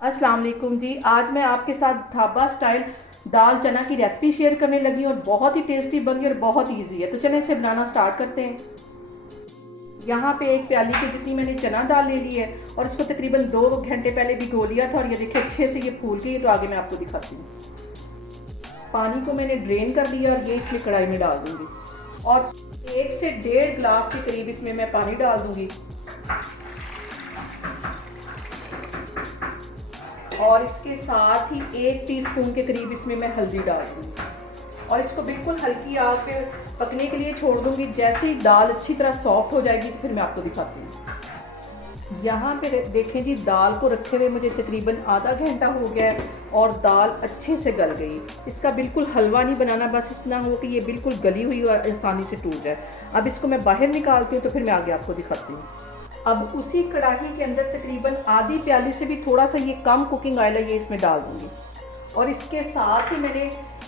अस्सलाम वालेकुम जी। आज मैं आपके साथ ढाबा स्टाइल दाल चना की रेसिपी शेयर करने लगी हूँ और बहुत ही टेस्टी बनी और बहुत ईजी है। तो चलें इसे बनाना स्टार्ट करते हैं। यहाँ पे एक प्याली की जितनी मैंने चना दाल ले ली है और इसको तकरीबन 2 घंटे पहले भिगो लिया था और ये देखिए अच्छे से ये फूल गई है। तो आगे मैं आपको दिखाती हूँ। पानी को मैंने ड्रेन कर लिया और ये इसमें कढ़ाई में डाल दूँगी और 1 से 1.5 गिलास के करीब इसमें मैं पानी डाल दूँगी और इसके साथ ही 1 टीस्पून के करीब इसमें मैं हल्दी डाल दूँगी और इसको बिल्कुल हल्की आग पे पकने के लिए छोड़ दूँगी। जैसे ही दाल अच्छी तरह सॉफ्ट हो जाएगी तो फिर मैं आपको दिखाती हूँ। यहाँ पे देखें जी, दाल को रखे हुए मुझे तकरीबन आधा घंटा हो गया है और दाल अच्छे से गल गई। इसका बिल्कुल हलवा नहीं बनाना, बस इतना हो कि ये बिल्कुल गली हुई और आसानी से टूट जाए। अब इसको मैं बाहर निकालती हूँ तो फिर मैं आगे आपको दिखाती हूँ। अब उसी कढ़ाई के अंदर तकरीबन आधी प्याली से भी थोड़ा सा ये कम कुकिंग ऑयल है, ये इसमें डाल दूँगी और इसके साथ ही मैंने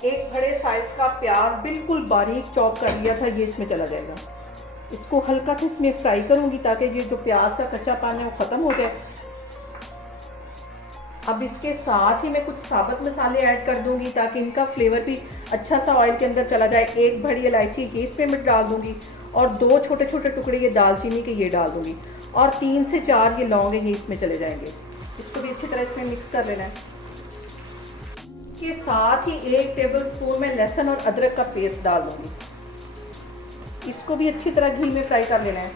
एक बड़े साइज़ का प्याज बिल्कुल बारीक चॉप कर लिया था, ये इसमें चला जाएगा। इसको हल्का से इसमें फ्राई करूँगी ताकि ये जो प्याज का कच्चा पानी है वो ख़त्म हो जाए। अब इसके साथ ही मैं कुछ साबुत मसाले ऐड कर दूँगी ताकि इनका फ्लेवर भी अच्छा सा ऑयल के अंदर चला जाए। एक बड़ी इलायची ये इसमें मैं डाल दूँगी और 2 छोटे छोटे टुकड़े ये दालचीनी के ये डाल दूँगी और 3 से 4 ये लौंग ये इसमें चले जाएंगे। इसको भी अच्छी तरह इसमें मिक्स कर लेना है। के साथ ही 1 टेबलस्पून में लहसुन और अदरक का पेस्ट डाल दूँगी। इसको भी अच्छी तरह घी में फ्राई कर लेना है।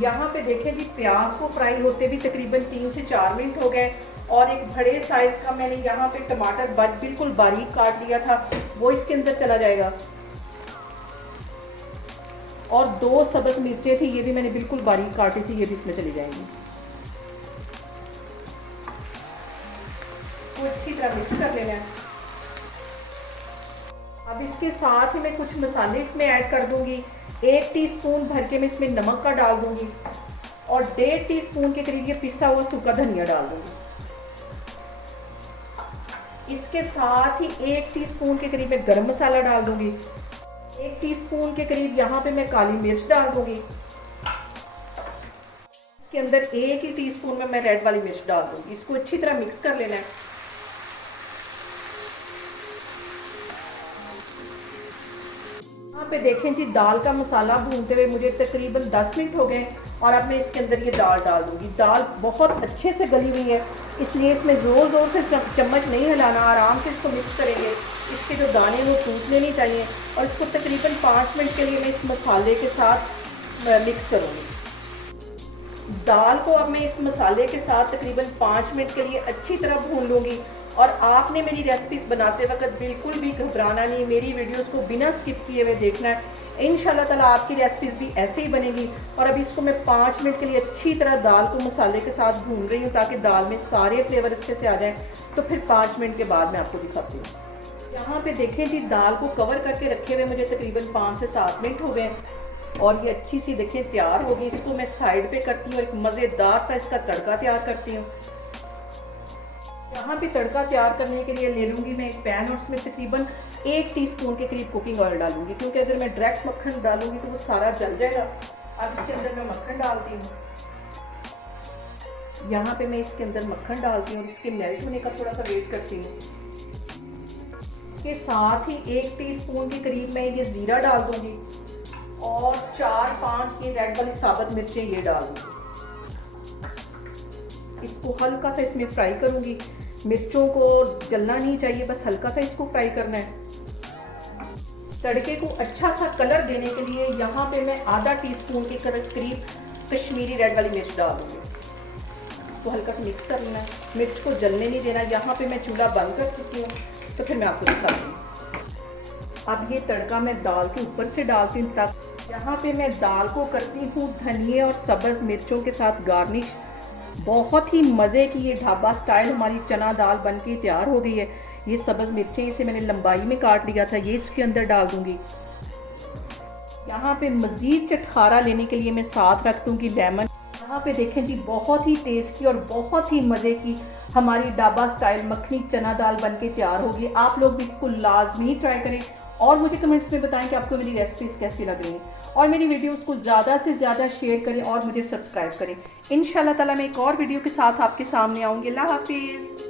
यहाँ पे देखें जी, प्याज को फ्राई होते भी तकरीबन 3 से 4 मिनट हो गए और एक बड़े साइज़ का मैंने यहाँ पे टमाटर बिल्कुल बारीक काट लिया था, वो इसके अंदर चला जाएगा और 2 सब्ज़ मिर्चें थी, ये भी मैंने बिल्कुल बारीक काटी थी, ये भी इसमें चली जाएंगी। तो अच्छी तरह मिक्स कर लेना है। अब इसके साथ ही मैं कुछ मसाले इसमें ऐड कर दूंगी। 1 टीस्पून भर के मैं इसमें नमक का डाल दूंगी और 1.5 टीस्पून के करीब ये पिसा हुआ सूखा धनिया डाल दूंगी। इसके साथ ही 1 टीस्पून के करीब मैं गरम मसाला डाल दूंगी। 1 टीस्पून के करीब यहाँ पे मैं काली मिर्च डाल दूंगी। इसके अंदर 1 ही टीस्पून में मैं रेड वाली मिर्च डाल दूंगी। इसको अच्छी तरह मिक्स कर लेना है। यहाँ पे देखें जी, दाल का मसाला भूनते हुए मुझे तकरीबन 10 मिनट हो गए और अब मैं इसके अंदर ये दाल डाल दूँगी। दाल बहुत अच्छे से गली हुई है, इसलिए इसमें ज़ोर ज़ोर से चम्मच नहीं हिलाना, आराम से इसको मिक्स करेंगे। इसके जो दाने हैं वो टूटने नहीं चाहिए और इसको तकरीबन 5 मिनट के लिए मैं इस मसाले के साथ मिक्स करूँगी। दाल को अब मैं इस मसाले के साथ तकरीबन 5 मिनट के लिए अच्छी तरह भून लूँगी। और आपने मेरी रेसिपीज़ बनाते वक्त बिल्कुल भी घबराना नहीं, मेरी वीडियोस को बिना स्किप किए हुए देखना है। इंशाल्लाह ताला आपकी रेसिपीज़ भी ऐसे ही बनेगी। और अभी इसको मैं 5 मिनट के लिए अच्छी तरह दाल को मसाले के साथ भून रही हूँ ताकि दाल में सारे फ्लेवर अच्छे से आ जाएँ। तो फिर 5 मिनट के बाद मैं आपको दिखाती हूँ। यहाँ पर देखें जी, दाल को कवर करके रखे हुए मुझे तकरीबन 5 से 7 मिनट हो गए और ये अच्छी सी देखें तैयार होगी। इसको मैं साइड पे करती हूँ, एक मज़ेदार सा इसका तड़का तैयार करती हूँ। यहाँ पे तड़का तैयार करने के लिए ले लूँगी मैं एक पैन और उसमें तकरीबन 1 टीस्पून के करीब कुकिंग ऑयल डालूंगी, क्योंकि अगर मैं डायरेक्ट मक्खन डालूंगी तो वो सारा जल जाएगा। अब इसके अंदर मैं मक्खन डालती हूँ। यहाँ पे मैं इसके अंदर मक्खन डालती हूँ और इसके मेल्ट होने का थोड़ा सा वेट करती हूँ। इसके साथ ही 1 टीस्पून के करीब मैं ये ज़ीरा डाल दूँगी और 4-5 ये रेड वाली साबुत मिर्चें ये डाल दूँगी। इसको हल्का सा इसमें फ्राई करूँगी। मिर्चों को जलना नहीं चाहिए, बस हल्का सा इसको फ्राई करना है। तड़के को अच्छा सा कलर देने के लिए यहाँ पे मैं आधा टीस्पून के करीब कश्मीरी रेड वाली मिर्च डाल दूँगी। इसको हल्का सा मिक्स कर लेना है, मिर्च को जलने नहीं देना। यहाँ पे मैं चूल्हा बंद कर चुकी हूँ, तो फिर मैं आपको दिखाती हूँ। अब ये तड़का मैं दाल के ऊपर से डालती हूँ। तक यहाँ पे मैं दाल को करती हूँ धनिए और सब्ज़ मिर्चों के साथ गार्निश। बहुत ही मज़े की ये ढाबा स्टाइल हमारी चना दाल बन के तैयार हो गई है। ये सब्ज़ मिर्चें इसे मैंने लंबाई में काट लिया था, ये इसके अंदर डाल दूँगी। यहाँ पे मज़ीद चटखारा लेने के लिए मैं साथ रख दूँगी लेमन। यहाँ पे देखें जी, बहुत ही टेस्टी और बहुत ही मज़े की हमारी ढाबा स्टाइल मखनी चना दाल बन के तैयार होगी। आप लोग भी इसको लाजमी ट्राई करें और मुझे कमेंट्स में बताएं कि आपको मेरी रेसिपीज़ कैसी लग रही हैं, और मेरी वीडियोस को ज़्यादा से ज़्यादा शेयर करें और मुझे सब्सक्राइब करें। इंशाल्लाह ताला मैं एक और वीडियो के साथ आपके सामने आऊँगी। अल्लाह हाफिज़।